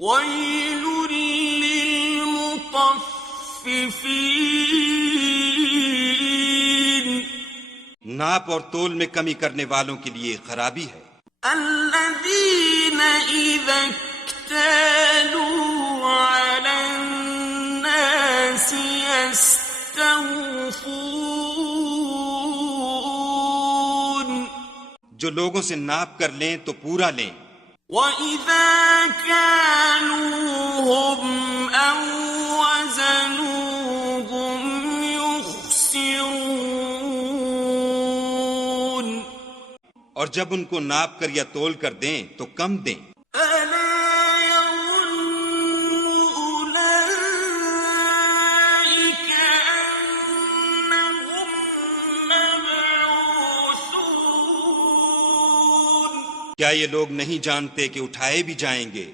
ويل للمطففين नाप और तोल में कमी करने वालों के लिए खराबी है। الذين إذا اكتالوا على الناس يستوفون जो लोगों से नाप कर लें तो पूरा लें, وإذا كالوهم أو وزنوهم يخسرون और जब उनको नाप कर या तोल कर दें तो कम दें। ألا يظن أولئك أنهم مبعوثون क्या ये लोग नहीं जानते कि उठाए भी जाएंगे?